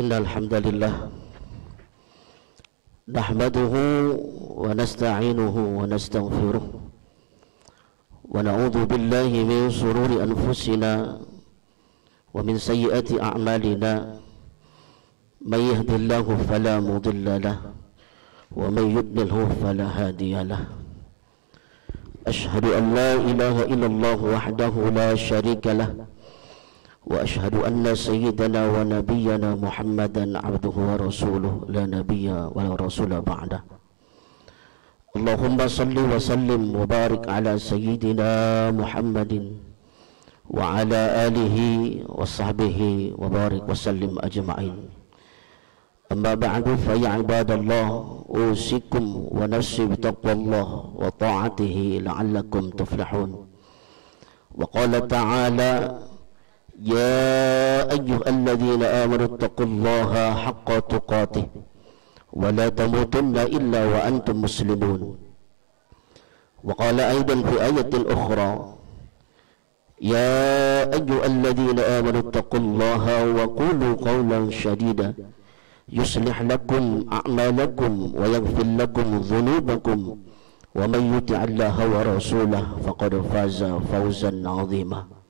Innal hamdalillah nahmaduhu wa nasta'inuhu wa nastaghfiruh wa na'udzu billahi min shururi anfusina wa min sayyiati a'malina may yahdihillahu fala mudilla lahu wa may yudlilhu fala hadiya lahu. Ashhadu an la ilaha illallah wahdahu la syarika lahu wa ashhadu anna sayyidana wa nabiyyana Muhammadan abduhu wa rasuluh la nabiyya wa la rasula ba'dah. Allahumma salli wa sallim wa barik ala sayyidina Muhammadin wa ala alihi wa sahbihi wa barik wa sallim ajma'in. Amma ba'du fa ya ibadallah, usikum wa nafsi bitaqwallah wa ta'atihi la'allakum tuflihun. Wa qala ta'ala يا أيها الذين آمنوا اتقوا الله حق تقاته ولا تموتن إلا وأنتم مسلمون. وقال أيضا في آية أخرى يا أيها الذين آمنوا اتقوا الله وقولوا قولا سديدا يصلح لكم أعمالكم ويغفر لكم ذنوبكم ومن يطع الله ورسوله فقد فاز فوزا عظيما.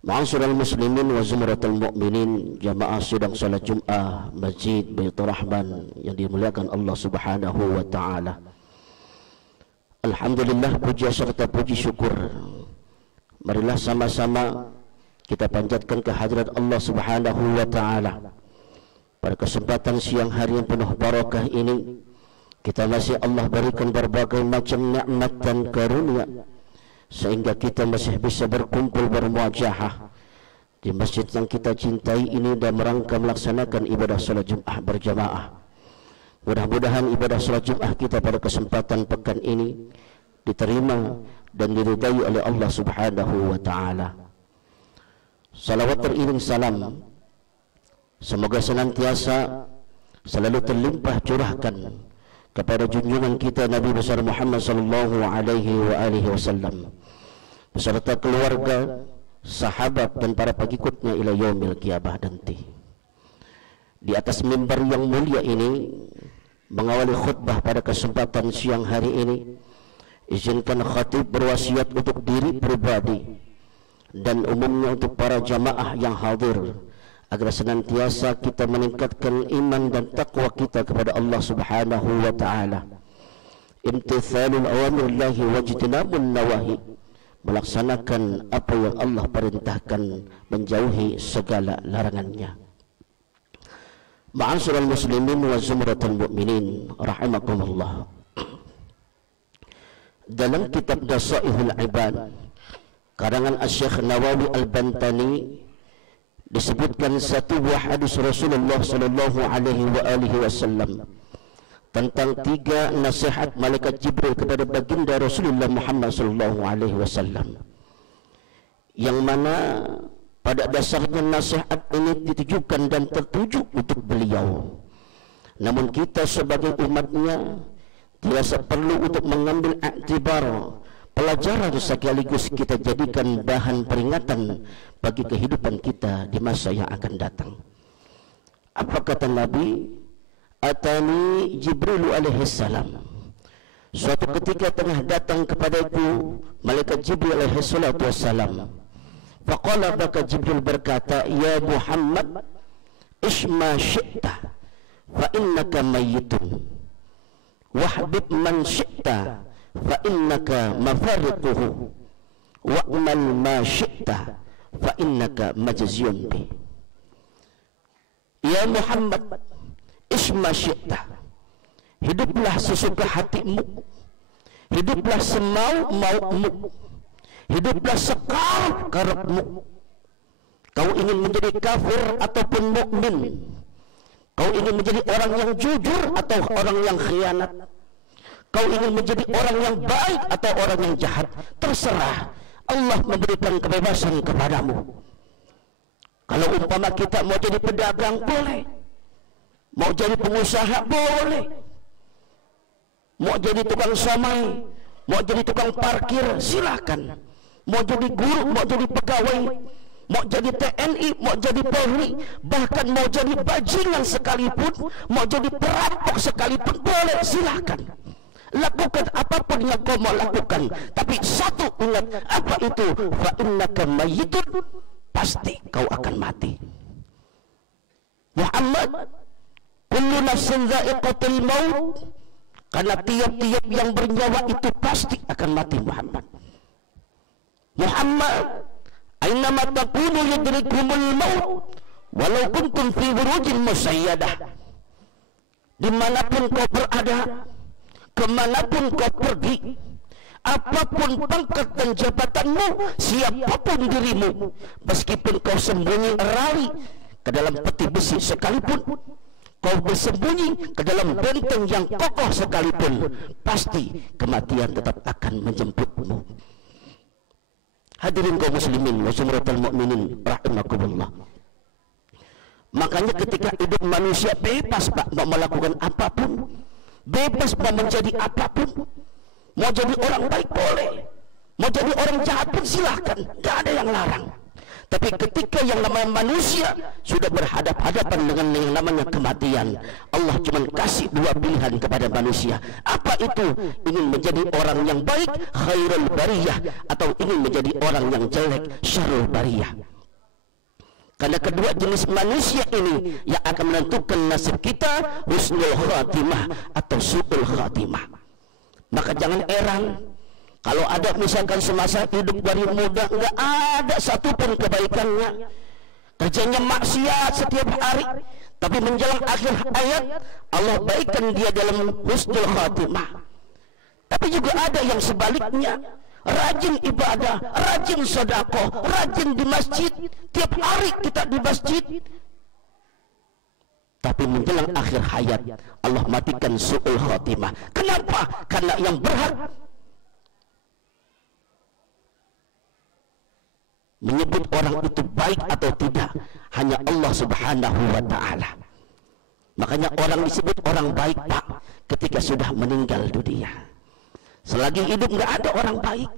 Ma'asyiral muslimin wa zumratul mu'minin, jamaah sidang salat Jumat Masjid Baitur Rahman yang dimuliakan Allah Subhanahu wa taala. Alhamdulillah, puji serta puji syukur marilah sama-sama kita panjatkan kehadirat Allah Subhanahu wa taala. Pada kesempatan siang hari yang penuh barakah ini, kita masih Allah berikan berbagai macam nikmat dan karunia sehingga kita masih bisa berkumpul bermuajahah di masjid yang kita cintai ini dan merangka melaksanakan ibadah salat Jumat berjamaah. Mudah-mudahan ibadah salat Jumat kita pada kesempatan pekan ini diterima dan diridai oleh Allah Subhanahu wa taala. Salawat teriring salam semoga senantiasa selalu terlimpah curahkan kepada junjungan kita Nabi besar Muhammad sallallahu alaihi wasallam beserta keluarga, sahabat dan para pengikutnya ila yaumil qiyamah nanti. Di atas mimbar yang mulia ini, mengawali khutbah pada kesempatan siang hari ini, izinkan khatib berwasiat untuk diri pribadi dan umumnya untuk para jamaah yang hadir agar senantiasa kita meningkatkan iman dan takwa kita kepada Allah Subhanahu wa taala. Imtithalul awamirillahi wajtinabun nawahi, melaksanakan apa yang Allah perintahkan, menjauhi segala larangannya. Ma'asyiral muslimin wa zumratul mu'minin rahimakumullah. Dalam kitab Dasaihul Ibad karangan Asy-Syaikh Nawawi Al-Bantani disebutkan satu buah hadis Rasulullah sallallahu alaihi wasallam tentang 3 nasihat malaikat Jibril kepada baginda Rasulullah Muhammad sallallahu alaihi wasallam, yang mana pada dasarnya nasihat ini ditujukan dan tertuju untuk beliau. Namun kita sebagai umatnya dirasa perlu untuk mengambil iktibar, pelajaran sekaligus kita jadikan bahan peringatan bagi kehidupan kita di masa yang akan datang. Apa kata Nabi? Atani Jibril alaihi salam. Suatu ketika tengah datang kepadaku malaikat Jibril alaihi salatu wassalam. Faqala, maka Jibril berkata, ya Muhammad, isma syi'ta fa innaka mayyitun wahbib man syi'ta fa innaka mafariquhu wa'mal ma syi'ta fa innaka majziyun bi. Ya Muhammad, isma syi'ta, hiduplah sesuka hatimu, hiduplah semau-maumu, hiduplah sekarap-karapmu. Kau ingin menjadi kafir ataupun mukmin, kau ingin menjadi orang yang jujur atau orang yang khianat, kau ingin menjadi orang yang baik atau orang yang jahat, terserah. Allah memberikan kebebasan kepadamu. Kalau umpama kita mau jadi pedagang, boleh. Mau jadi pengusaha, boleh. Mau jadi tukang somai, mau jadi tukang parkir, silakan. Mau jadi guru, mau jadi pegawai, mau jadi TNI, mau jadi Polri, bahkan mau jadi bajingan sekalipun, mau jadi perampok sekalipun, boleh, silakan. Lakukan apapun yang kau mau lakukan. Tapi satu ingat, apa itu? Fa innaka mayyitun, pasti kau akan mati. Muhammad, kullu nafsin dha'iqatul maut, karena tiap-tiap yang bernyawa itu pasti akan mati. Muhammad, ainama takunu yudrikumul maut walau kuntum fi burujin musayyadah. Dimanapun kau berada, kemanapun kau pergi, apapun pangkat dan jabatanmu, siapapun dirimu, meskipun kau sembunyi rali ke dalam peti besi sekalipun, kau bersembunyi ke dalam benteng yang kokoh sekalipun, pasti kematian tetap akan menjemputmu. Hadirin kaum muslimin wa jumratul mukminin rahimakumullah. Makanya ketika hidup manusia bebas Pak, mau melakukan apapun, bebas mau menjadi apapun, mau jadi orang baik boleh, mau jadi orang jahat pun silahkan, gak ada yang larang. Tapi ketika yang namanya manusia sudah berhadap-hadapan dengan yang namanya kematian, Allah cuma kasih dua pilihan kepada manusia. Apa itu? Ingin menjadi orang yang baik, khairul bariyah, atau ingin menjadi orang yang jelek, syarrul bariyah. Karena kedua jenis manusia ini yang akan menentukan nasib kita, husnul khatimah atau su'ul khatimah. Maka jangan heran kalau ada misalkan semasa hidup dari muda nggak ada satupun kebaikannya, kerjanya maksiat setiap hari, tapi menjelang akhir hayat Allah baikkan dia dalam husnul khatimah. Tapi juga ada yang sebaliknya, rajin ibadah, rajin sedekah, rajin di masjid, tiap hari kita di masjid, tapi menjelang akhir hayat Allah matikan su'ul khatimah. Kenapa? Karena yang berhak menyebut orang itu baik atau tidak hanya Allah Subhanahu wa ta'ala. Makanya orang disebut orang baik Pak ketika sudah meninggal dunia. Selagi hidup nggak ada orang baik.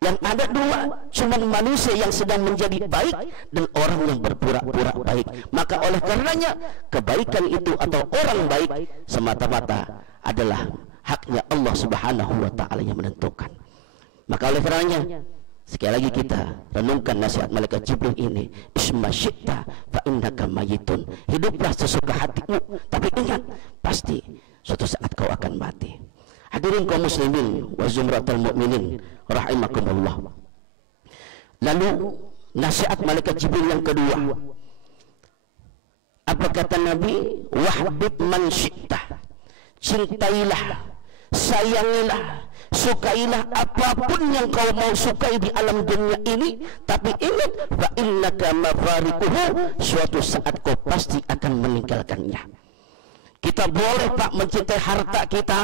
Yang ada dua, cuma manusia yang sedang menjadi baik dan orang yang berpura-pura baik. Maka oleh karenanya kebaikan itu atau orang baik semata-mata adalah haknya Allah Subhanahu wa ta'ala yang menentukan. Maka oleh karenanya sekali lagi kita renungkan nasihat malaikat Jibril ini, isma syi'ta fa innaka mayyitun. Hiduplah sesuka hatimu, tapi ingat pasti suatu saat kau akan mati. Hadirin kaum muslimin wa zumratul mukminin rahimakumullah. Lalu nasihat malaikat Jibril yang kedua, apa kata Nabi? Wahbib man syi'ta, cintailah, sayangilah, sukailah apapun yang kau mau sukai di alam dunia ini, tapi ingat fa innaka mafariquhu, suatu saat kau pasti akan meninggalkannya. Kita boleh Pak mencintai harta kita,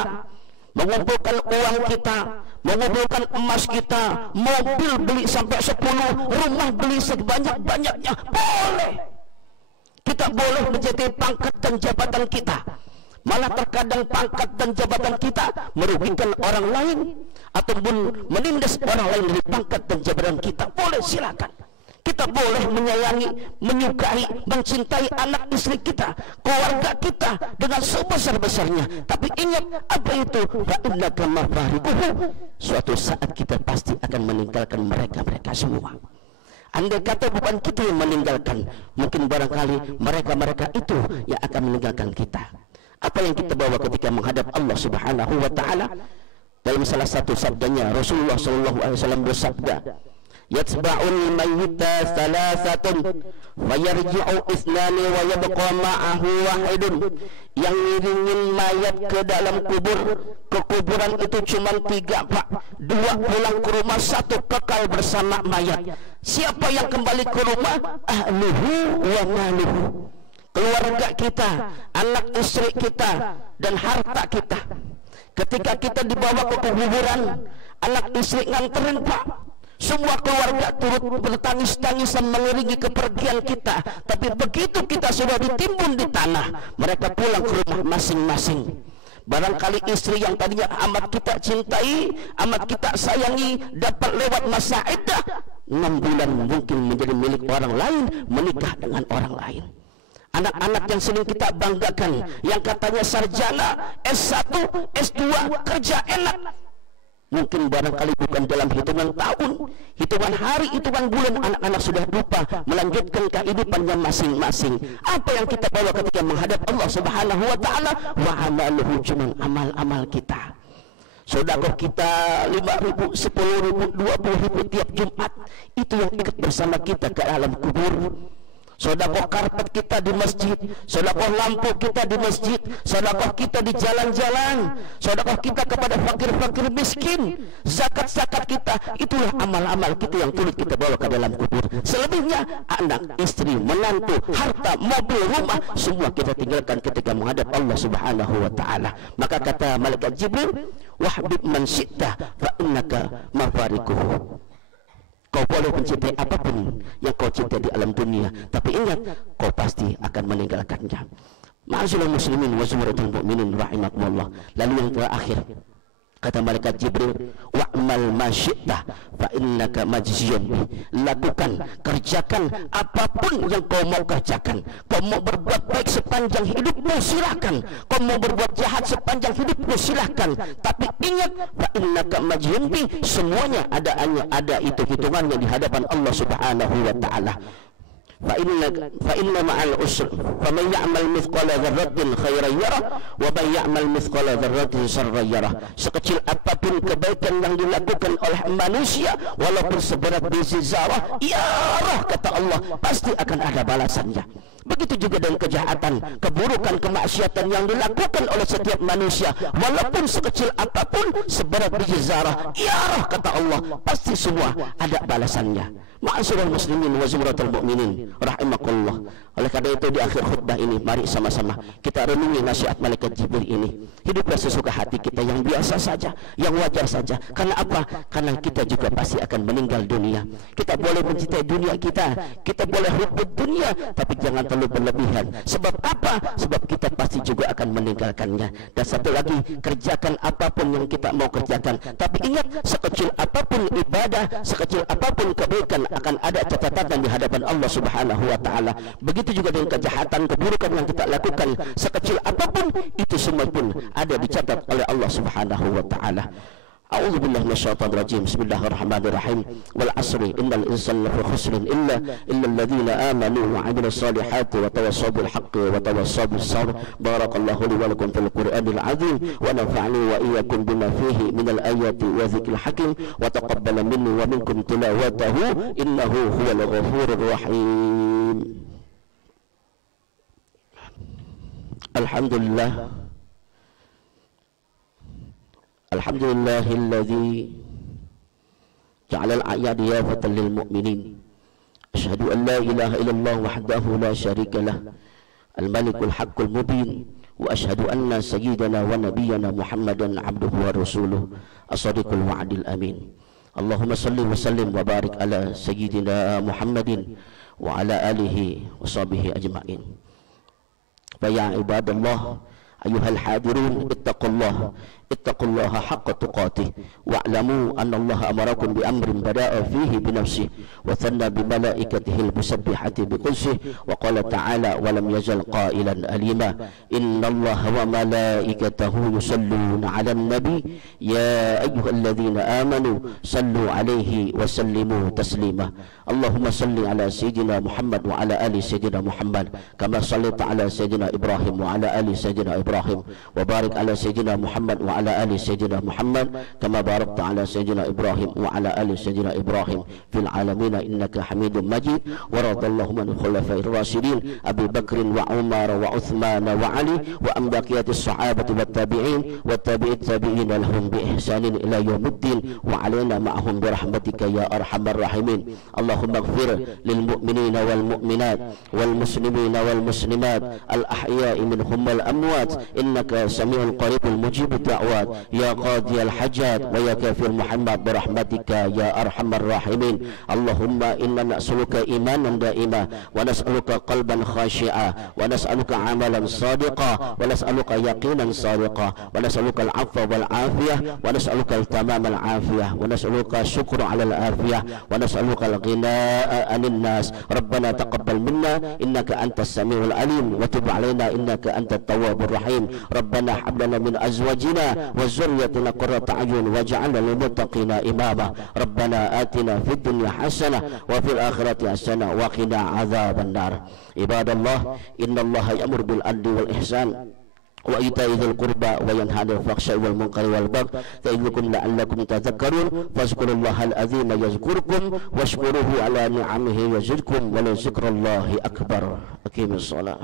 mengumpulkan uang kita, mengumpulkan emas kita, mobil beli sampai 10, rumah beli sebanyak-banyaknya, boleh. Kita boleh mencintai pangkat dan jabatan kita. Malah terkadang pangkat dan jabatan kita merugikan orang lain ataupun menindas orang lain dari pangkat dan jabatan kita. Boleh, silakan. Kita boleh menyayangi, menyukai, mencintai anak istri kita, keluarga kita dengan sebesar-besarnya. Tapi ingat apa itu? Fa innaka mafariquhu. Suatu saat kita pasti akan meninggalkan mereka semua. Andai kata bukan kita yang meninggalkan, mungkin barangkali mereka itu yang akan meninggalkan kita. Apa yang kita bawa ketika menghadap Allah Subhanahu wa ta'ala? Dalam salah satu sabdanya Rasulullah sallallahu alaihi wasallam bersabda, yatba'ul mayyita salasatun wa yarji'u ithnani wa yabqa ma'ahu wahidun. Yang ngiringin mayat ke dalam kubur, ke kuburan itu cuma 3 Pak. 2 pulang ke rumah, 1 kekal bersama mayat. Siapa yang kembali ke rumah? Ahluhu wa maluhu, keluarga kita, anak istri kita, dan harta kita. Ketika kita dibawa ke kuburan, anak istri nganterin Pak, semua keluarga turut bertangis-tangisan mengiringi kepergian kita. Tapi begitu kita sudah ditimbun di tanah, mereka pulang ke rumah masing-masing. Barangkali istri yang tadinya amat kita cintai, amat kita sayangi, dapat lewat masa iddah, 6 bulan mungkin menjadi milik orang lain, menikah dengan orang lain. Anak-anak yang sering kita banggakan, yang katanya sarjana, S1, S2, kerja enak, mungkin barangkali bukan dalam hitungan tahun, hitungan hari, hitungan bulan, anak-anak sudah lupa melanjutkan kehidupannya masing-masing. Apa yang kita bawa ketika menghadap Allah Subhanahu wa ta'ala? Wa amaluhu, cuman amal-amal kita. Sedekah kita 5.000, 10.000, 20.000 tiap Jumat, itu yang ikut bersama kita ke alam kubur. Sedekah karpet kita di masjid, sedekah lampu kita di masjid, sedekah kita di jalan-jalan, sedekah kita kepada fakir-fakir miskin, zakat-zakat kita, itulah amal-amal kita yang turut kita bawa ke dalam kubur. Selebihnya anak, istri, menantu, harta, mobil, rumah, semua kita tinggalkan ketika menghadap Allah Subhanahu wa ta'ala. Maka kata malaikat Jibril, wahbib man syi'ta fa innaka mafarikuhu. Kau boleh mencintai apapun yang kau cintai di alam dunia, tapi ingat, kau pasti akan meninggalkannya. Ma'asyiral muslimin wa zumratul mu'minin rahimakumullah. Lalu yang terakhir, kata malaikat Jibril, wa'mal ma syi'ta fa innaka majziyun. Lakukan, kerjakan apapun yang kau mau kerjakan. Kau mau berbuat baik sepanjang hidupmu, silakan. Kau mau berbuat jahat sepanjang hidupmu, silakan. Tapi ingat, fa innaka majziyun, semuanya ada itu hitungannya di hadapan Allah Subhanahu wa ta'ala. Fa inna ma'al usr faman ya'mal mithqala dzarratin khairan yarah wa man ya'mal mithqala dzarratin syarran yarah. Sekecil apapun kebaikan yang dilakukan oleh manusia, walaupun seberat biji zarah, yarah, kata Allah, pasti akan ada balasannya. Begitu juga dengan kejahatan, keburukan, kemaksiatan yang dilakukan oleh setiap manusia, walaupun sekecil apapun, seberat biji zarah, yarah, kata Allah, pasti semua ada balasannya. Ma'asyiral muslimin wa zumratul mu'minin rahimakumullah. Oleh karena itu di akhir khutbah ini, mari sama-sama kita renungi nasihat malaikat Jibril ini. Hiduplah sesuka hati kita yang biasa saja, yang wajar saja. Karena apa? Karena kita juga pasti akan meninggal dunia. Kita boleh mencintai dunia kita boleh hubut dunia, tapi jangan terlalu berlebihan. Sebab apa? Sebab kita pasti juga akan meninggalkannya. Dan satu lagi, kerjakan apapun yang kita mau kerjakan, tapi ingat, sekecil apapun ibadah, sekecil apapun kebaikan, akan ada catatan di hadapan Allah Subhanahu wa ta'ala. Begitu juga dengan kejahatan, keburukan yang kita lakukan, sekecil apapun, itu semua pun ada dicatat oleh Allah Subhanahu wa ta'ala. A'udzu billahi minasyaitonir rajim. Bismillahirrahmanirrahim. Wal 'asri innal insana lafi khusrin illa alladziina aamanu wa 'amilus solihati wa tawassaw bil haqqi wa tawassaw bis sabr. Barakallahu li wa lakum fil Qur'anil 'azim wa nafa'ani wa iyyakum bima fihi minal ayati wa dzikril hakim wa taqabbala minni wa minkum tilawatahu innahu huwal ghafurur rahim. Alhamdulillah. Alhamdulillahilladzi ja'ala al-a'yad yafatan lil mu'minin. Asyhadu an la ilaha illallah wahdahu la syarika lah, al-malikul haqqul mubin, wa asyhadu anna sayyidana wa nabiyyana Muhammadan abduhu wa rasuluh, as-sadiqul wa'dil amin. Allahumma salli wa sallim wa barik ala sayyidina Muhammadin wa ala alihi wa sahbihi ajma'in. Fa ya ibadallah ayyuhal hadirun, ittaqullaha haqqa tuqatih wa'lamu anna Allah amarakum bi amrin bada'a fihi bi nafsihi wa thanna bi malaikatihi al-musabbihati bi qudsihi wa qala ta'ala wa lam yazal qailan alima innallaha wa malaikatahu yusalluna 'alan nabi ya ayyuhalladzina amanu sallu 'alaihi wa sallimu taslima. Allahumma salli ala sayyidina Muhammad wa ala ali sayyidina Muhammad kama sallaita ala sayyidina Ibrahim wa ala ali sayyidina Ibrahim wa barik ala sayyidina Muhammad wa ala ali sayyidina Muhammad kama barakta ala sayyidina Ibrahim wa ala ali sayyidina Ibrahim fil alamin innaka Hamidum Majid. Wa radallahu man khulafa'ir rasyidin Abi Bakr wa Umar wa Uthman wa Ali wa an baqiyatis sahabati wat tabi'in wa tabi'it tabi'in lahum bi ihsanin ila yaumiddin wa alaina ma'ahum bi rahmatika ya arhamar rahimin. Allahumma ighfir lil mu'minina wal mu'minat wal muslimina wal muslimat al ahya'i minhum wal amwat innaka sami'un qaribul mujibud da'wat الدعوات يا قاضي الحاجات ويا كافي محمد برحمتك يا أرحم الراحمين. اللهم إنا نسألك إيمانا دائما ونسألك قلبا خاشعا ونسألك عملا صادقا ونسألك يقينا صادقا ونسألك العفو والعافية ونسألك التمام العافية ونسألك الشكر على العافية ونسألك الغناء عن الناس. ربنا تقبل منا إنك أنت السميع العليم وتب علينا إنك أنت التواب الرحيم. ربنا هب لنا من أزواجنا وذريتنا قرة أعين واجعلنا للمتقين إماما. ربنا آتنا في الدنيا حسنة وفي الآخرة حسنة وقنا عذاب النار. عباد الله إن الله يأمر بالعدل والإحسان وإيتاء ذي القربى وينهى عن الفحشاء والمنكر والبغي يعظكم لعلكم تذكرون. فاذكروا الله العظيم يذكركم واشكروه على نعمه يزدكم ولذكر الله أكبر. أقيموا الصلاة.